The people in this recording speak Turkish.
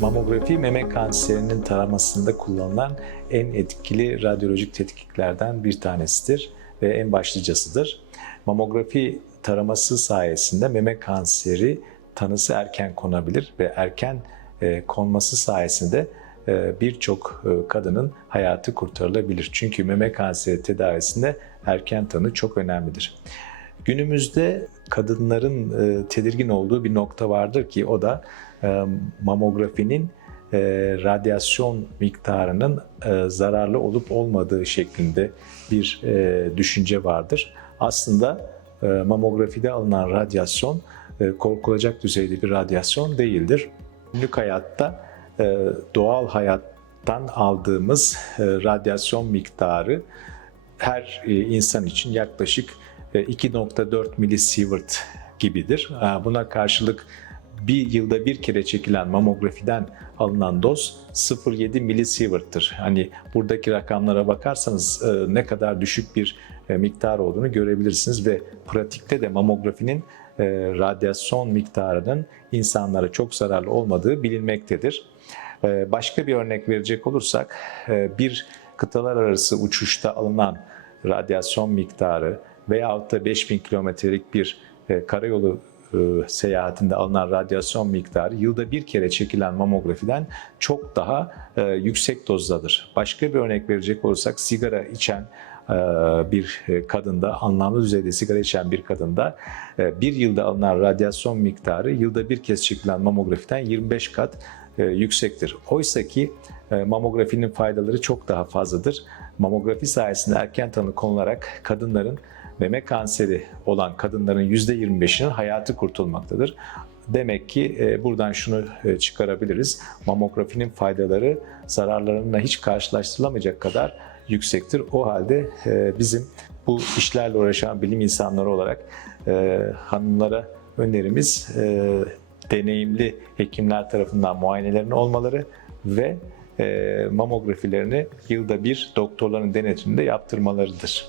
Mamografi meme kanserinin taramasında kullanılan en etkili radyolojik tetkiklerden bir tanesidir ve en başlıcasıdır. Mamografi taraması sayesinde meme kanseri tanısı erken konabilir ve erken e, konması sayesinde e, birçok e, kadının hayatı kurtarılabilir. Çünkü meme kanseri tedavisinde erken tanı çok önemlidir. Günümüzde kadınların e, tedirgin olduğu bir nokta vardır ki o da e, mamografinin e, radyasyon miktarının zararlı olup olmadığı şeklinde bir düşünce vardır. Aslında e, mamografide alınan radyasyon korkulacak düzeyde bir radyasyon değildir. Günlük hayatta doğal hayattan aldığımız radyasyon miktarı her insan için yaklaşık 2.4 milisievert gibidir. E, Buna karşılık bir yılda bir kere çekilen mamografiden alınan doz 0.7 milisievert'tır. Hani buradaki rakamlara bakarsanız e, ne kadar düşük bir e, miktar olduğunu görebilirsiniz ve pratikte de mamografinin e, radyasyon miktarının insanlara çok zararlı olmadığı bilinmektedir. E, Başka bir örnek verecek olursak e, bir kıtalar arası uçuşta alınan radyasyon miktarı veyahut da 5000 kilometrelik bir e, karayolu e, seyahatinde alınan radyasyon miktarı yılda bir kere çekilen mamografiden çok daha e, yüksek dozdadır. Başka bir örnek verecek olursak sigara içen bir kadında, anlamlı düzeyde sigara içen bir kadında bir yılda alınan radyasyon miktarı yılda bir kez çekilen mamografiden 25 kat yüksektir. Oysa ki mamografinin faydaları çok daha fazladır. Mamografi sayesinde erken tanı konularak kadınların meme kanseri olan kadınların %25'inin hayatı kurtulmaktadır. Demek ki e, buradan şunu e, çıkarabiliriz. Mamografinin faydaları zararlarına hiç karşılaştırılamayacak kadar yüksektir. O halde e, bizim bu işlerle uğraşan bilim insanları olarak hanımlara önerimiz deneyimli hekimler tarafından muayenelerini olmaları ve mamografilerini yılda bir doktorların denetiminde yaptırmalarıdır.